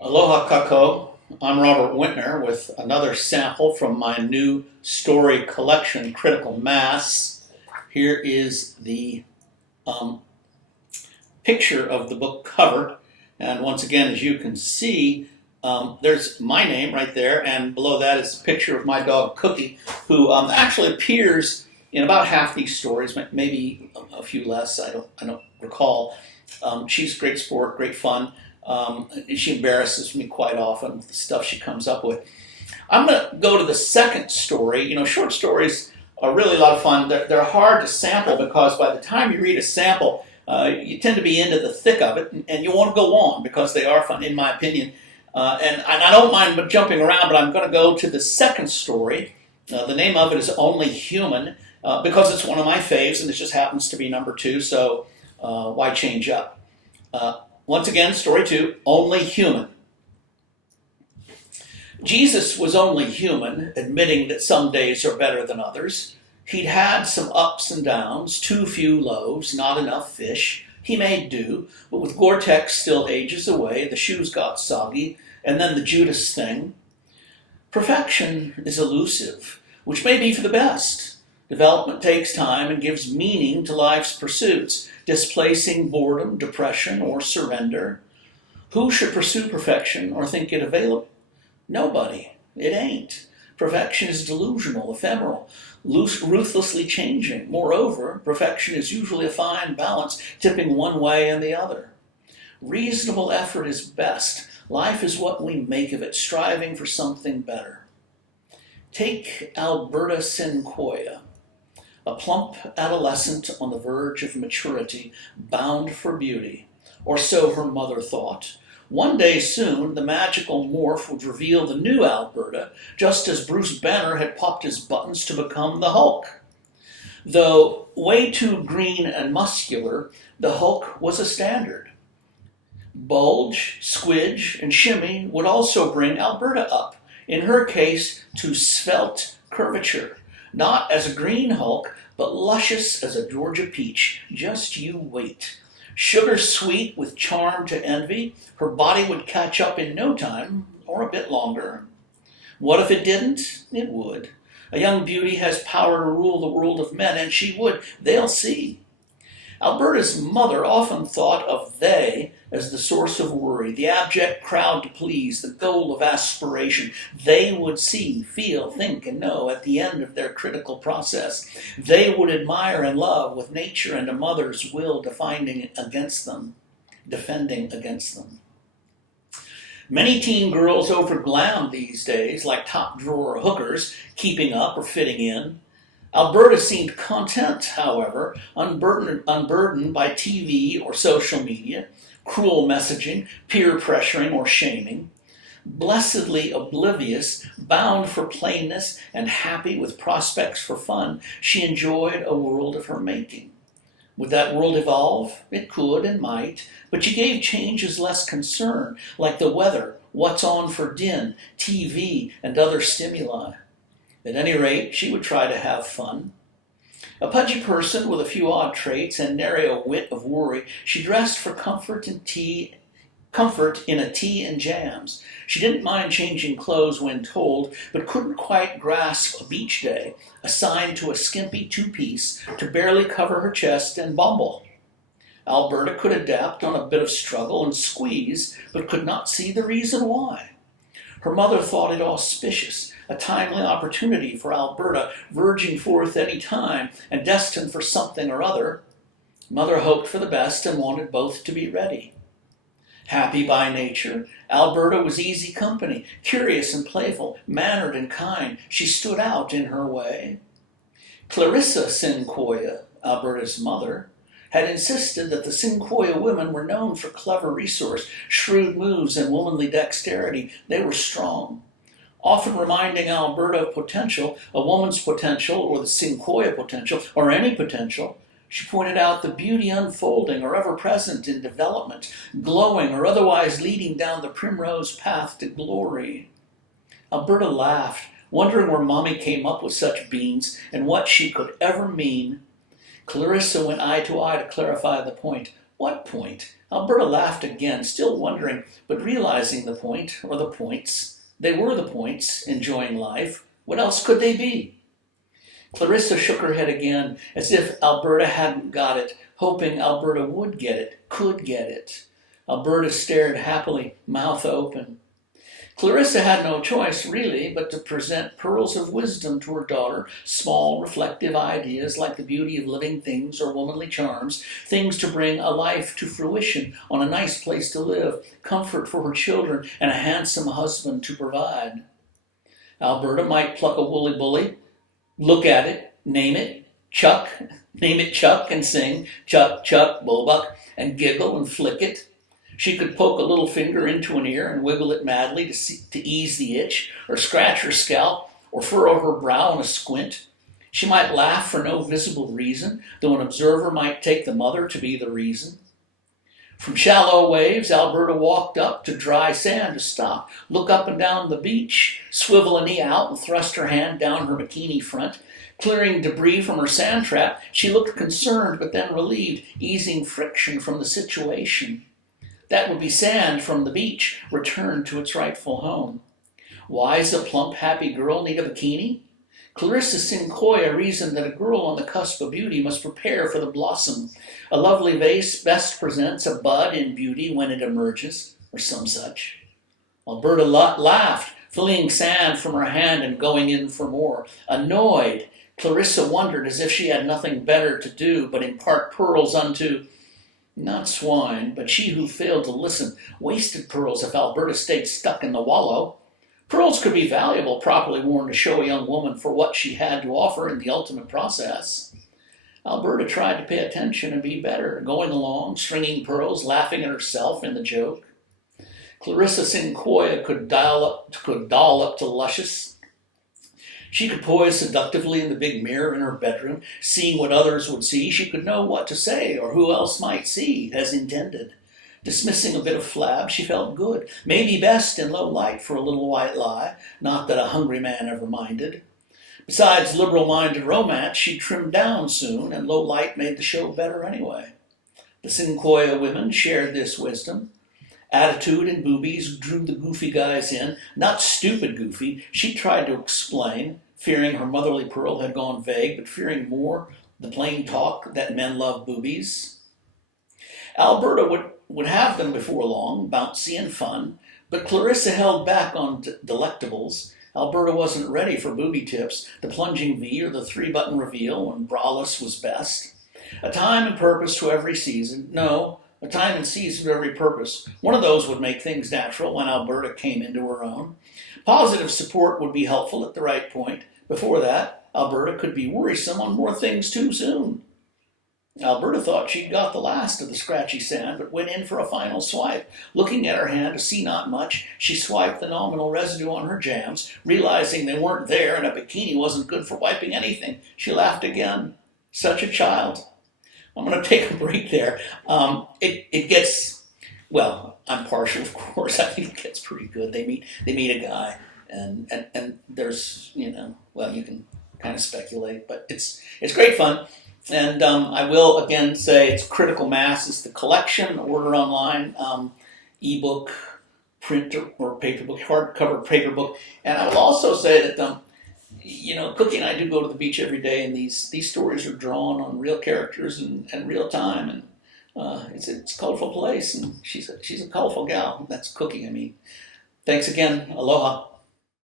Aloha Kako. I'm Robert Wintner with another sample from my new story collection, Critical Mass. Here is the um, picture of the book cover. And once again, as you can see, there's my name right there, and below that is a picture of my dog Cookie, who actually appears in about half these stories, maybe a few less. I don't recall. She's a great sport, great fun. She embarrasses me quite often with the stuff she comes up with. I'm going to go to the second story. You know, short stories are really a lot of fun. They're hard to sample because by the time you read a sample, you tend to be into the thick of it, and you want to go on because they are fun, in my opinion. And I don't mind jumping around, but I'm going to go to the second story. The name of it is Only Human, because it's one of my faves, and it just happens to be number 2, so why change up? Once again, story 2, Only Human. Jesus was only human, admitting that some days are better than others. He'd had some ups and downs, too few loaves, not enough fish. He made do, but with Gore-Tex still ages away, the shoes got soggy, and then the Judas thing. Perfection is elusive, which may be for the best. Development takes time and gives meaning to life's pursuits, displacing boredom, depression, or surrender. Who should pursue perfection or think it available? Nobody. It ain't. Perfection is delusional, ephemeral, ruthlessly changing. Moreover, perfection is usually a fine balance, tipping one way and the other. Reasonable effort is best. Life is what we make of it, striving for something better. Take Alberta Sinquoia, a plump adolescent on the verge of maturity, bound for beauty, or so her mother thought. One day soon, the magical morph would reveal the new Alberta, just as Bruce Banner had popped his buttons to become the Hulk. Though way too green and muscular, the Hulk was a standard. Bulge, squidge, and shimmy would also bring Alberta up, in her case to svelte curvature. Not as a green Hulk, but luscious as a Georgia peach. Just you wait. Sugar sweet with charm to envy, her body would catch up in no time, or a bit longer. What if it didn't? It would. A young beauty has power to rule the world of men, and she would. They'll see. Alberta's mother often thought of they as the source of worry, the abject crowd to please, the goal of aspiration. They would see, feel, think, and know at the end of their critical process. They would admire and love with nature and a mother's will defending against them. Many teen girls overglam these days, like top-drawer hookers, keeping up or fitting in. Alberta seemed content, however, unburdened by TV or social media, cruel messaging, peer pressuring, or shaming. Blessedly oblivious, bound for plainness, and happy with prospects for fun, she enjoyed a world of her making. Would that world evolve? It could and might, but she gave changes less concern, like the weather, what's on for din, TV, and other stimuli. At any rate, she would try to have fun. A pudgy person with a few odd traits and nary a whit of worry, she dressed for comfort in a tea and jams. She didn't mind changing clothes when told, but couldn't quite grasp a beach day, assigned to a skimpy two-piece to barely cover her chest and bumble. Alberta could adapt on a bit of struggle and squeeze, but could not see the reason why. Her mother thought it auspicious, a timely opportunity for Alberta, verging forth any time and destined for something or other. Mother hoped for the best and wanted both to be ready. Happy by nature, Alberta was easy company, curious and playful, mannered and kind. She stood out in her way. Clarissa Sinquoia, Alberta's mother, had insisted that the Sinquoia women were known for clever resource, shrewd moves, and womanly dexterity. They were strong. Often reminding Alberta of potential, a woman's potential, or the Sinquoia potential, or any potential, she pointed out the beauty unfolding or ever present in development, glowing or otherwise leading down the primrose path to glory. Alberta laughed, wondering where Mommy came up with such beans and what she could ever mean. Clarissa went eye to eye to clarify the point. What point? Alberta laughed again, still wondering, but realizing the point, or the points. They were the points, enjoying life. What else could they be? Clarissa shook her head again, as if Alberta hadn't got it, hoping Alberta would get it, could get it. Alberta stared happily, mouth open. Clarissa had no choice, really, but to present pearls of wisdom to her daughter, small, reflective ideas like the beauty of living things or womanly charms, things to bring a life to fruition on a nice place to live, comfort for her children, and a handsome husband to provide. Alberta might pluck a woolly bully, look at it, name it Chuck, and sing, Chuck, Chuck, Bulbuck, and giggle and flick it. She could poke a little finger into an ear and wiggle it madly to ease the itch, or scratch her scalp, or furrow her brow in a squint. She might laugh for no visible reason, though an observer might take the mother to be the reason. From shallow waves, Alberta walked up to dry sand to stop, look up and down the beach, swivel a knee out and thrust her hand down her bikini front. Clearing debris from her sand trap, she looked concerned but then relieved, easing friction from the situation. That would be sand from the beach, returned to its rightful home. Why's a plump, happy girl need a bikini? Clarissa Sincoya reasoned that a girl on the cusp of beauty must prepare for the blossom. A lovely vase best presents a bud in beauty when it emerges, or some such. Alberta laughed, fleeing sand from her hand and going in for more. Annoyed, Clarissa wondered as if she had nothing better to do but impart pearls unto, not swine, but she who failed to listen, wasted pearls if Alberta stayed stuck in the wallow. Pearls could be valuable, properly worn to show a young woman for what she had to offer in the ultimate process. Alberta tried to pay attention and be better, going along, stringing pearls, laughing at herself in the joke. Clarissa Sincoya could doll up to luscious. She could poise seductively in the big mirror in her bedroom, seeing what others would see. She could know what to say, or who else might see, as intended. Dismissing a bit of flab, she felt good, maybe best in low light for a little white lie, not that a hungry man ever minded. Besides liberal-minded romance, she'd trimmed down soon, and low light made the show better anyway. The Sincoya women shared this wisdom. Attitude and boobies drew the goofy guys in, not stupid goofy. She tried to explain, fearing her motherly pearl had gone vague, but fearing more the plain talk that men love boobies. Alberta would have them before long, bouncy and fun, but Clarissa held back on delectables. Alberta wasn't ready for booby tips, the plunging V or the three-button reveal when braless was best. A time and purpose to every season. No, a time and season to every purpose. One of those would make things natural when Alberta came into her own. Positive support would be helpful at the right point. Before that, Alberta could be worrisome on more things too soon. Alberta thought she'd got the last of the scratchy sand, but went in for a final swipe. Looking at her hand to see not much, she swiped the nominal residue on her jams, realizing they weren't there and a bikini wasn't good for wiping anything. She laughed again. Such a child. I'm going to take a break there. It gets, well, I'm partial, of course. I think it gets pretty good. They meet a guy, and there's, well, you can kind of speculate, but it's great fun. And I will again say it's Critical Mass. It's the collection, order online, ebook, print or paper book, hardcover paper book. And I will also say that Cookie and I do go to the beach every day, and these stories are drawn on real characters and real time, and it's a colorful place, and she's a colorful gal. That's Cookie. Thanks again. Aloha.